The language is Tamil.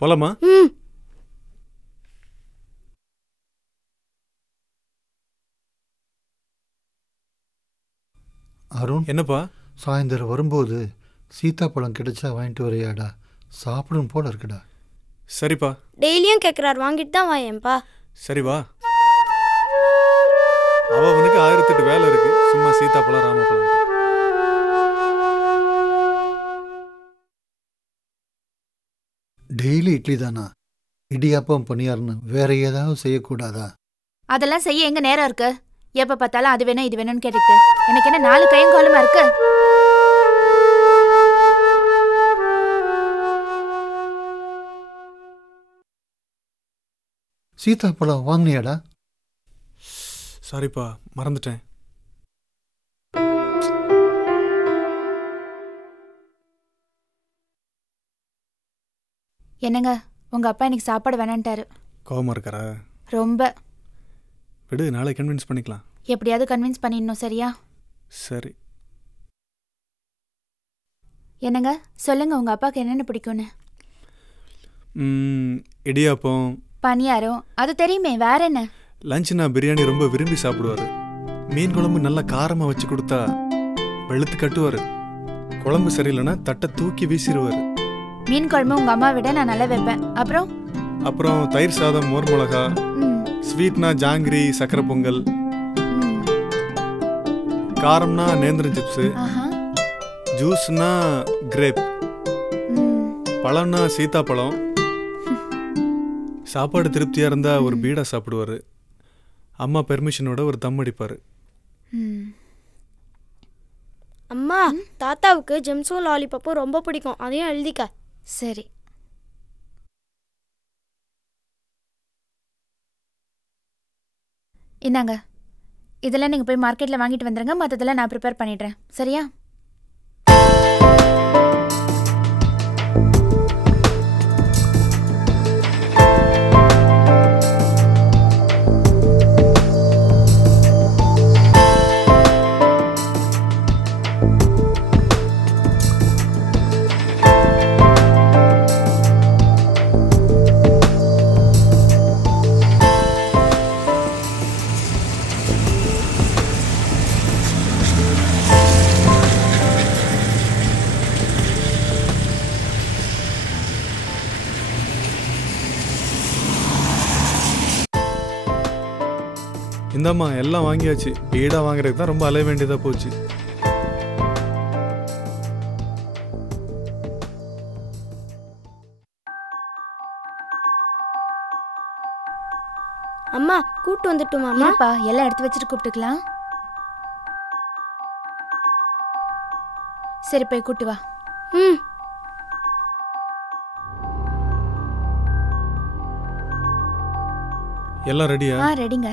போலாமா? அருண், என்னப்பா? சாயந்தரம் வரும்போது சீத்தாப்பழம் கிடைச்சா வாங்கிட்டு வரையாடா, சாப்பிடும் போல இருக்குடா. சரிப்பா. டெய்லியும் கேட்குறாரு, வாங்கிட்டு தான் வாயேன்ப்பா. சரி வா. அவனுக்கு 1008 வேலை இருக்கு, சும்மா சீத்தாப்பழம் ராமப்பழம். டெய்லி இட்லி தானா? இடியாப்பம் பணியாரன்னு வேற ஏதாவது செய்யக்கூடாதா? அதெல்லாம் செய்ய எங்க நேரம் இருக்கு? எப்ப பார்த்தாலும் அது வேணும் இது வேணும்னு கேட்டுட்டு எனக்கு என்ன 4 கையும் காலுமா இருக்கு? சீத்தாப்பழம் வாங்கினியாடா? சாரிப்பா, மறந்துட்டேன். என்னங்க, உங்க அப்பா இன்னைக்கு சாப்பாடு வேணான்ட்டாரு. கோவமா இருக்காரா? ரொம்ப. விடு, நாளை கன்வின்ஸ் பண்ணிக்கலாம். எப்படியாவது கன்வின்ஸ் பண்ணிடணும், சரியா? சரி. என்னங்க, சொல்லுங்க உங்க அப்பாவுக்கு என்னென்ன பிடிக்கும்னு. இடியாப்பம், பணியாரம், அது தெரியுமே, வேற என்ன? லஞ்சுனா பிரியாணி ரொம்ப விரும்பி சாப்பிடுவாரு. மீன் குழம்பு நல்லா காரமாக வச்சு கொடுத்தா வெளுத்து கட்டுவார். குழம்பு சரியில்லைன்னா தட்டை தூக்கி வீசிடுவார். மீன் குழம்பு உங்க அம்மா விட நான் நல்லா வைப்பேன். அப்புறம் தயிர் சாதம், மோர் மிளகா, ஸ்வீட்னா ஜாங்கிரி, சக்கரை பொங்கல், காரம்னா நேந்திரம் சிப்ஸு, ஜூஸ்னா கிரேப், பழம்னா சீத்தாப்பழம். சாப்பாடு திருப்தியாக இருந்தால் ஒரு பீடா சாப்பிடுவார். அம்மா பெர்மிஷனோட ஒரு தம் அடிப்பார். அம்மா, தாத்தாவுக்கு ஜெம்ஸும் லாலிபாப்பும் ரொம்ப பிடிக்கும், அதையும் எழுதிக்க. சரி. இந்தாங்க, இதெல்லாம் நீங்கள் போய் மார்க்கெட்டில் வாங்கிட்டு வந்துடுங்க. மற்றதெல்லாம் நான் ப்ரிப்பேர் பண்ணிடுறேன், சரியா? இந்தாம்மா, எல்லாம் வாங்கியாச்சு. பீடா வாங்குறதுக்கு தான் ரொம்ப அலைய வேண்டியதாக போச்சு. அம்மா, கூட்டு வந்துட்டுமா? இல்லப்பா, எல்லாம் எடுத்து வச்சுட்டு கூப்பிட்டுக்கலாம். சரி, போய் கூட்டு வா. எல்லாம் ரெடியா? ரெடிங்க.